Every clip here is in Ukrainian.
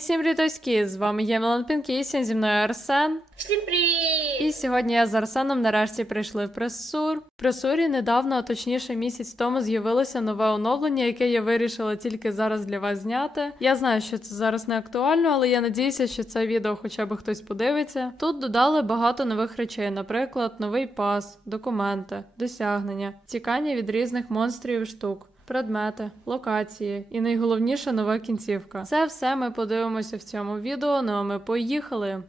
всім рітоські! З вами я Мелан Пінкі, сьогодні зі мною Арсен. Всім привіт! І сьогодні я з Арсеном нарешті прийшли в прес-сур. В прес-сурі недавно, а точніше місяць тому, з'явилося нове оновлення, яке я вирішила тільки зараз для вас зняти. Я знаю, що це зараз не актуально, але я надіюся, що це відео хоча б хтось подивиться. Тут додали багато нових речей, наприклад, новий пас, документи, досягнення, тікання від різних монстрів і штук. Предмети, локації і найголовніше нова кінцівка. Це все ми подивимося в цьому відео. Ну а ми поїхали.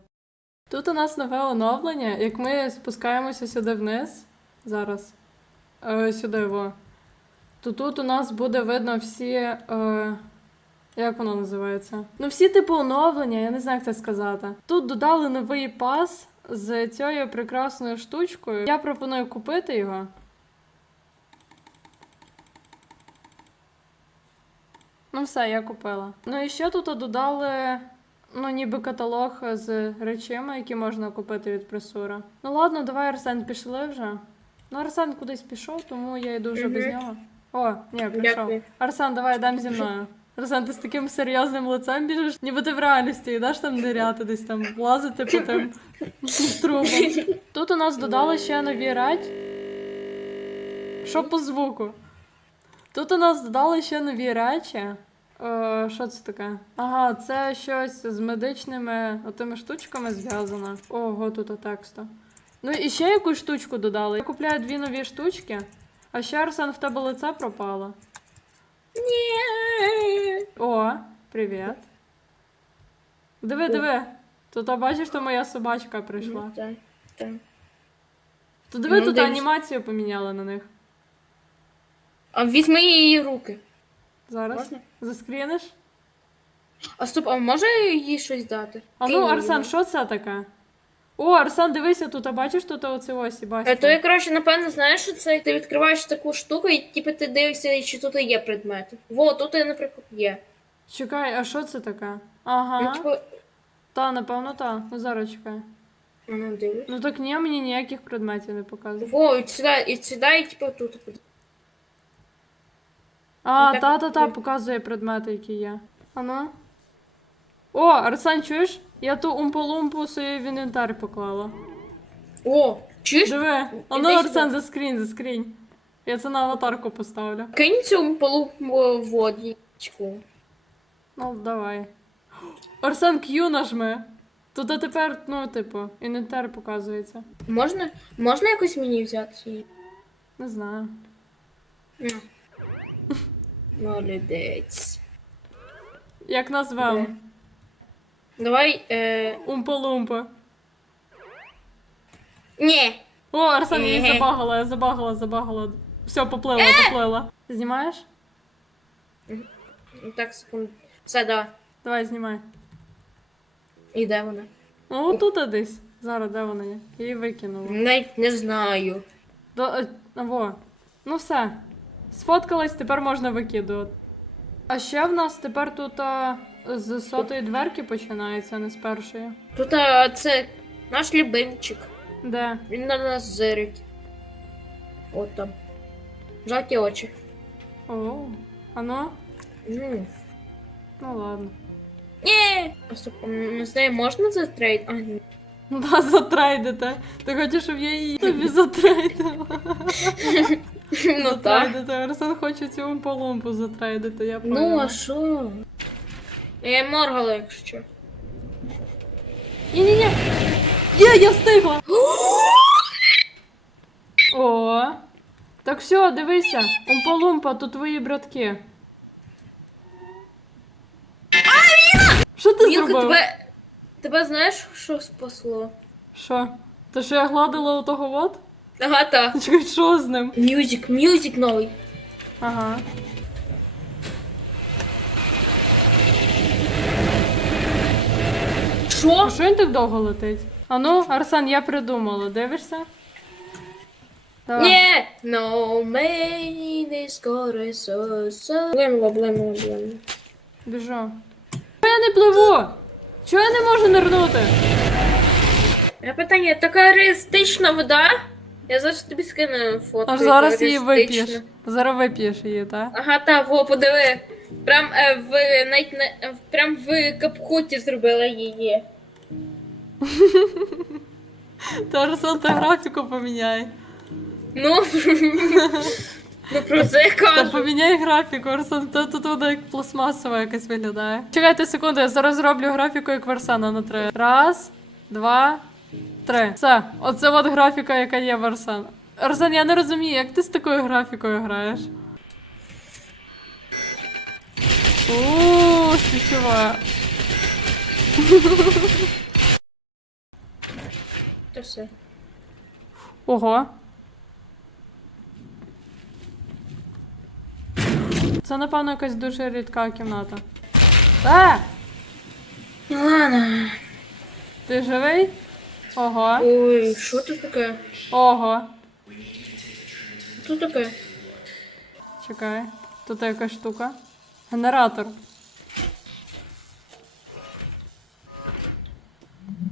Тут у нас нове оновлення. Як ми спускаємося сюди вниз зараз, е, сюди во, то тут у нас буде видно всі. Е, як воно називається? Ну, всі типу оновлення, я не знаю, як це сказати. Тут додали новий пас з цією прекрасною штучкою. Я пропоную купити його. Ну, все, я купила. Ну і ще тут додали Ну, ніби каталог з речами, які можна купити від пресура. Ну ладно, давай, Арсен, пішли вже. Ну, Арсен кудись пішов, тому я йду вже без нього. О, ні, прийшов. Арсен, давай йдемо зі мною. Арсен, ти з таким серйозним лицем біжиш, ніби ти в реальності йдеш там ниряти, десь там лазити по тим трубам. Тут у нас додали ще нові речі. Що по звуку? Тут у нас додали ще нові речі. Е, що це таке? Ага, це щось з медичними отими штучками зв'язано. Ого, тут тексту. Ну і ще якусь штучку додали. Я купляю дві нові штучки, а ще Арсен в тебе лице пропало. Ні. О, привіт. Диви, диви. Тут а бачиш, то моя собачка прийшла. Ну, Так, так. То диви, Ну, тут анімацію поміняли на них. А візьми її руки. Зараз. Можна? Заскріниш? А стоп, а може їй щось дати? А Кинь ну, її. Арсен, що це таке? О, Арсен, дивися тут, а бачиш тут оце ось, Е, бачиш? То я, коротше, напевно, знаєш, що це ти відкриваєш таку штуку, і типу ти дивишся, чи тут є предмети. Во, тут, наприклад, є. Чекай, а що це таке? Ну, Ага. типу, Та, напевно, та. Ну зараз чекай. ну дивись. Ну так ні, мені ніяких предметів не показує. Во, і сюди, і сюди, і типу тут. А, Ну, так та, та, та, показує предмети, які є. А ну. О, Арсен, чуєш? Я ту умпу-лумпу собі в інвентар поклала. О, чуєш? Диви. А ну, Іди сюди. Арсен, заскрінь, заскрінь. Я це на аватарку поставлю. Кинь цю полу водичку. Ну, давай. Арсен, Q нажми. Тут а тепер, ну, типу, інвентар показується. Можна, можна якось мені взяти її? Не знаю. На. Молодець. Як назвем? Де? Давай. Е... Умпа-лумпа. Ні. О, Арсен, я її Ге. забагала, я забагала, забагала. Все, поплила, поплила. Знімаєш? Ну, Так, секунду. Все, давай. Давай, знімай. І де вона? Ну, тут десь. Зараз, де вона є? Її викинула. Навіть не знаю. До, е, во. Ну все. Сфоткалась, тепер можна викидувати. А ще в нас тепер тут а, з сотої дверки починається, а не з першої. Тут а, це наш любимчик. Де? Він на нас зирить. От там. Жовті очі. О, а ну? Ну. Ну ладно. Ні! А стоп, а не знаю, можна затрейд? А, ні. Ну да, затрейдите. Ти хочеш, щоб я її тобі затрейдила? ну так. Затрейдити. Арсен хоче цю умпу-лумпу затрейдити, я Ну, поняла. а що? Я моргала, якщо. що. Ні-ні-ні. Є, я встигла. О. Так все, дивися. Умпа-лумпа, тут твої братки. Що ти Вілка, зробив? тебе. Тебе знаєш, що спасло? Що? Те, що я гладила у того от? Ага, так. Чекай, що з ним? Мюзик, мюзик новий. Ага. Що? А що він так довго летить? А ну, Арсен, я придумала. Дивишся? Давай. Ні! No man is got so so. Блимла, блимла, блимла. Біжу. Чого я не пливу? Чого я не можу нирнути? Я питання, така реалістична вода? Я зараз тобі скину фотку. Аж зараз її вип'єш. Зараз вип'єш її, так? Ага, та, во, подиви. Прям е, в навіть не в- прям в капкуті зробила її. Та Руслан, ти графіку поміняй. Ну, ну про це я Та кажу. поміняй графіку, Руслан, то тут вона як пластмасова якась виглядає. Чекайте секунду, я зараз зроблю графіку як Варсана на три. Раз, два, три. Все, оце от графіка, яка є в Арсена. Арсен, я не розумію, як ти з такою графікою граєш? Ууу. Та все. Ого. Це, напевно, якась дуже рідка кімната. Е! Ладно. Ти живий? Ого. Ой, що тут таке? Ого. Що таке? Чекай. Тут якась штука. Генератор.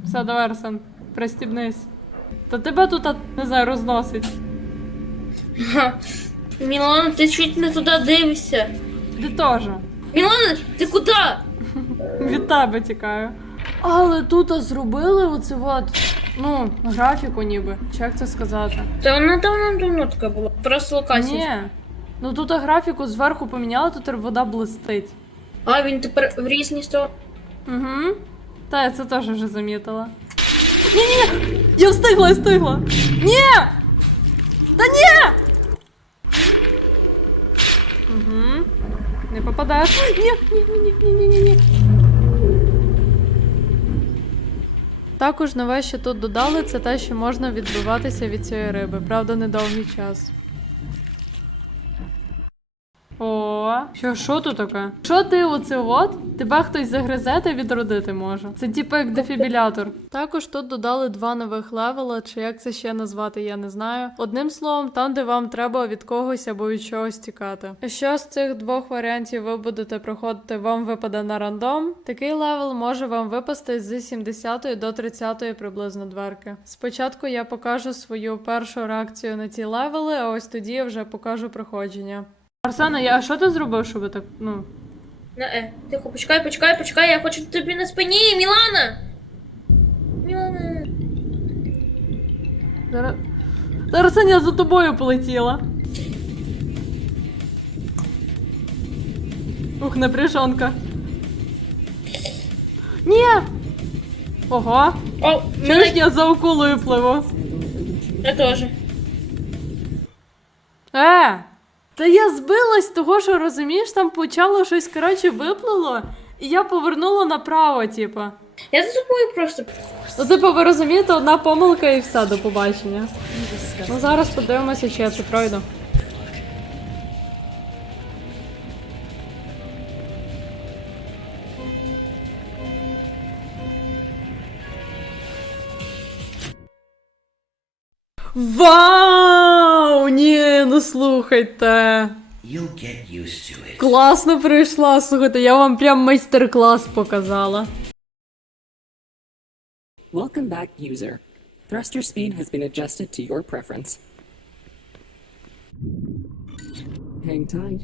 Все, давай, Арсен, пристібнись. Та тебе тут, не знаю, розносить. Ха. Мілана, ти чуть не туди дивишся. Ти теж. Мілана, ти куди? Від тебе тікаю. Але тут зробили оце от, ну, графіку ніби. Чи як це сказати? Та вона давно давно така була. Просто локація. Ні. Ну тут графіку зверху поміняли, тут вода блистить. А він тепер в різні сторони. Угу. Та я це теж вже замітила. Ні-ні! Я встигла, я встигла! Ні! Та ні! Угу. Не попадаєш. Ні, ні, ні, ні, ні, ні, ні. Також нове, що тут додали, це те, що можна відбиватися від цієї риби. Правда, недовгий час. О, що, що тут таке? Що ти оце от? Тебе хтось загризе та відродити може. Це типу як дефібрилятор. Також тут додали два нових левела, чи як це ще назвати, я не знаю. Одним словом, там, де вам треба від когось або від чогось тікати. Що з цих двох варіантів ви будете проходити, вам випаде на рандом. Такий левел може вам випасти з 70 до 30 приблизно дверки. Спочатку я покажу свою першу реакцію на ці левели, а ось тоді я вже покажу проходження. Арсена, я а що ти зробив, щоб так, ну. На е. Тихо, почекай, почекай, почекай, я хочу тобі на спині, Мілана! Мілана. Зараз. Зараз Аня за тобою полетіла. Ух, напряжонка. Ні! Ого! О, Чуєш, мене... я за акулою пливу. Я теж. Е! Та я збилась того, що розумієш, там почало щось, коротше, виплило, і я повернула направо, типа. Я за тобою просто. Ну, типу, ви розумієте, одна помилка і все, до побачення. Ну зараз подивимося, чи я це пройду. Вау! Ну слухайте. You'll get used to it. Класно прийшла, слухайте, я вам прям майстер-клас показала. Welcome back, user. Thruster speed has been adjusted to your preference. Hang tight.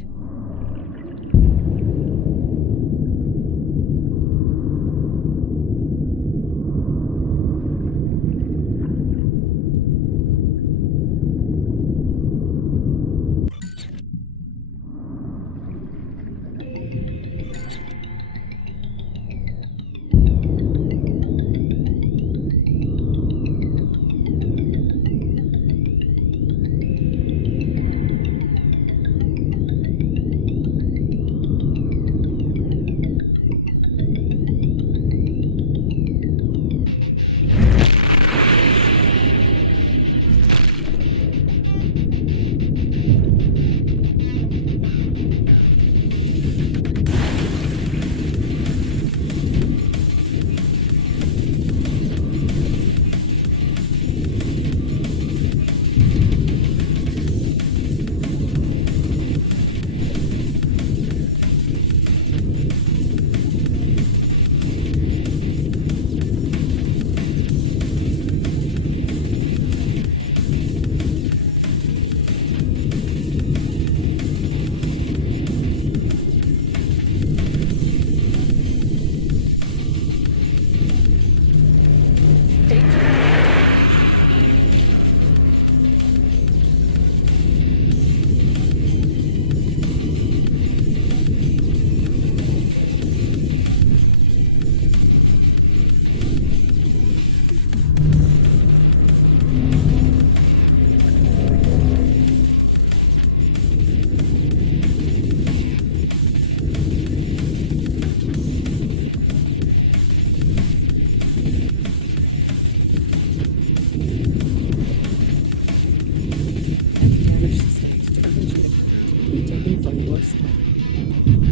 ます。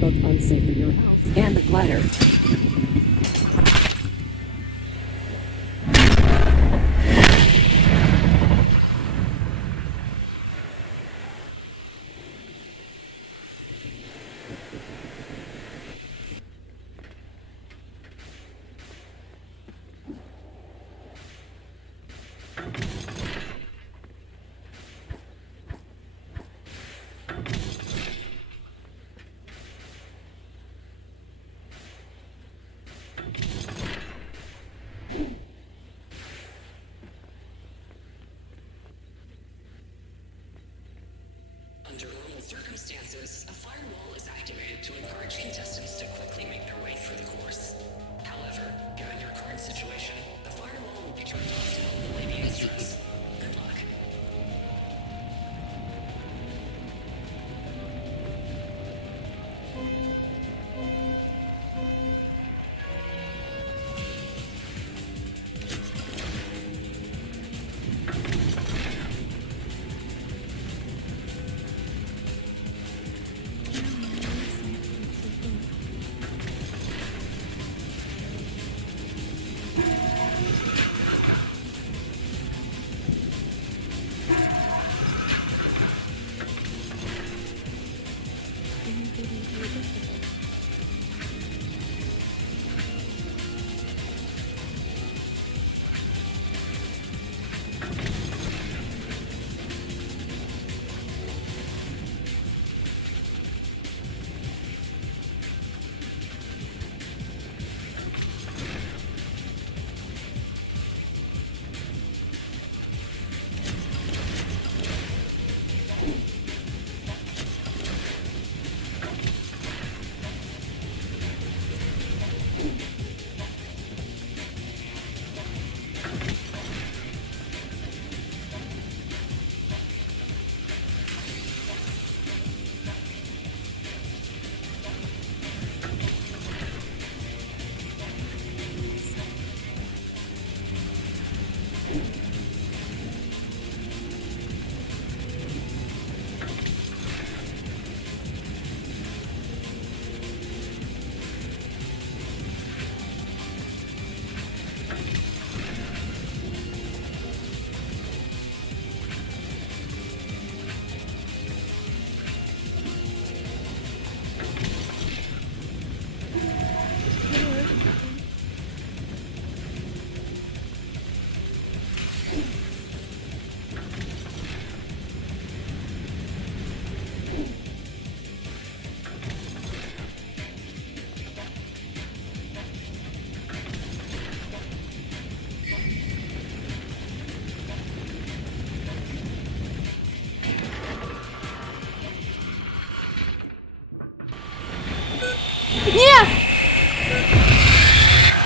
both unsafe for your health and the glider. Circumstances, a firewall is activated to encourage contestants to quickly make their way through the course.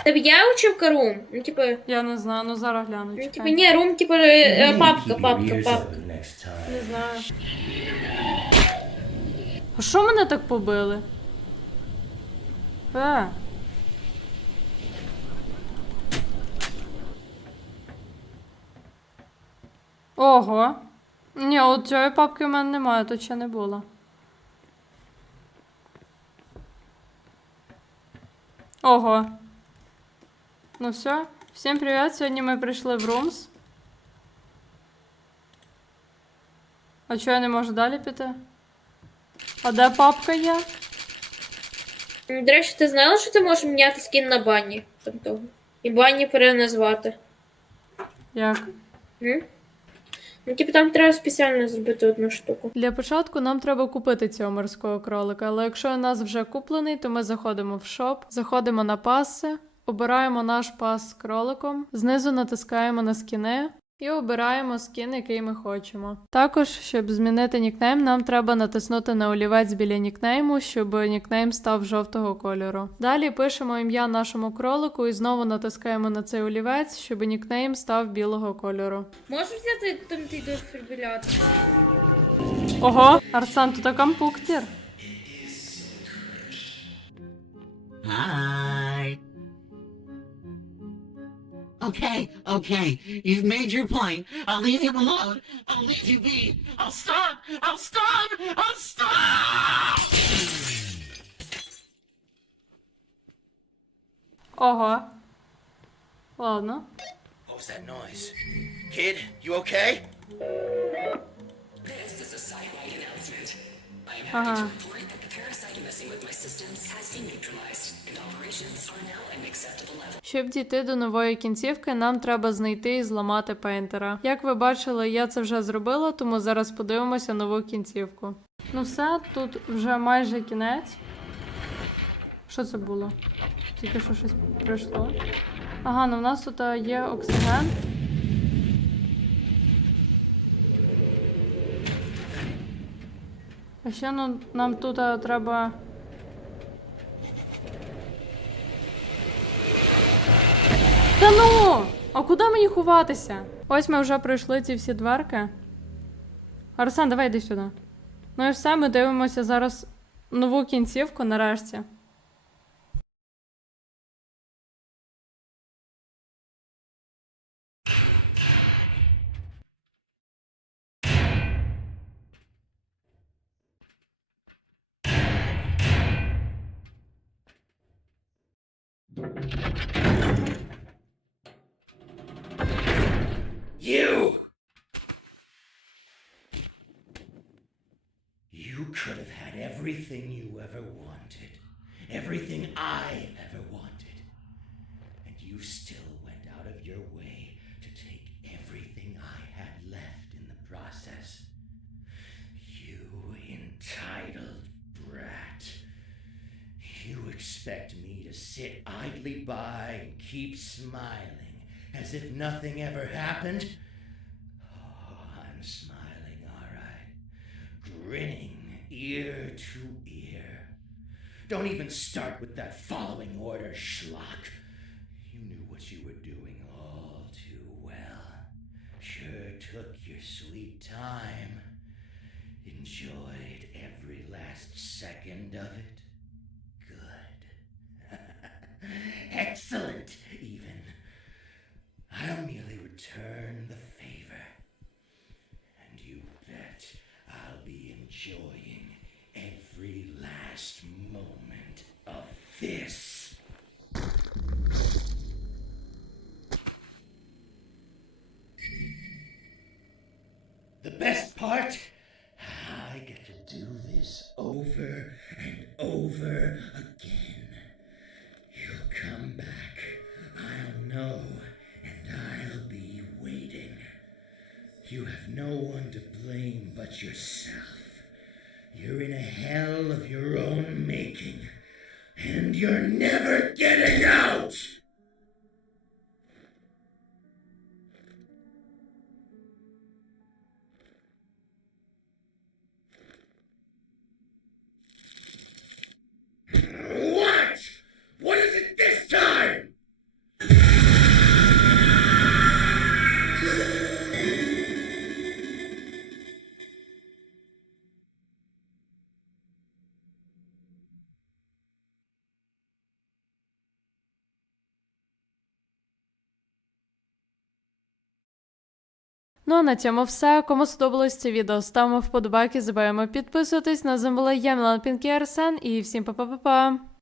Тебе я учив карум? Ну, типу, Я не знаю, ну зараз гляну. ну, чекай. типу, ні, рум, типу, е, папка, папка, папка. Не знаю. А що мене так побили? Е. Ого. Ні, от цієї папки в мене немає, тут ще не було. Ого. Ну все. Всім привіт. Сьогодні ми прийшли в Rooms. А чого я не можу далі піти? А де папка є? До речі, ти знала, що ти можеш міняти скін на бані? Того. І бані переназвати. Як? М? Ну, типу, там треба спеціально зробити одну штуку. Для початку нам треба купити цього морського кролика, але якщо у нас вже куплений, то ми заходимо в шоп, заходимо на паси, обираємо наш пас з кроликом, знизу натискаємо на скіни. І обираємо скін, який ми хочемо. Також, щоб змінити нікнейм, нам треба натиснути на олівець біля нікнейму, щоб нікнейм став жовтого кольору. Далі пишемо ім'я нашому кролику і знову натискаємо на цей олівець, щоб нікнейм став білого кольору. Можеш взяти там ти дефібрилятор? Ого, Арсен, тут компуктір. Okay, okay. You've made your point. I'll leave you alone. I'll leave you be. I'll stop. I'll stop. I'll stop. Uh huh. Well, no. What was that noise? Kid, you okay? This is a sidewalk announcement. Щоб дійти до нової кінцівки, нам треба знайти і зламати пейнтера. Як ви бачили, я це вже зробила, тому зараз подивимося нову кінцівку. Ну все, тут вже майже кінець. Що це було? Тільки що щось пройшло. Ага, ну в нас тут є оксиген. А ще ну, нам тут а, треба. Та ну! А куди мені ховатися? Ось ми вже пройшли ці всі дверки. Арсен, давай йди сюди. Ну і все, ми дивимося зараз нову кінцівку нарешті. You! You could have had everything you ever wanted. Everything I ever wanted. And you still went out of your way to take everything I had left in the process. You entitled brat. You expect me to sit idly by and keep smiling as if nothing ever happened? Oh, I'm smiling, all right. Grinning ear to ear. Don't even start with that following order, schlock. You knew what you were doing all too well. Sure took your sweet time. Enjoyed every last second of it. Excellent, even. I'll merely return the favor. And you bet I'll be enjoying every last moment of this. The best part? I get to do this over and over again. You'll come back. I'll know, and I'll be waiting. You have no one to blame yourself. You're in a hell of your own making, and you're never getting Ну а на цьому все. Кому сподобалось це відео, ставимо вподобайки, забуваємо підписуватись. На землі я, Мілан Пінкі Арсен, і всім па-па-па-па!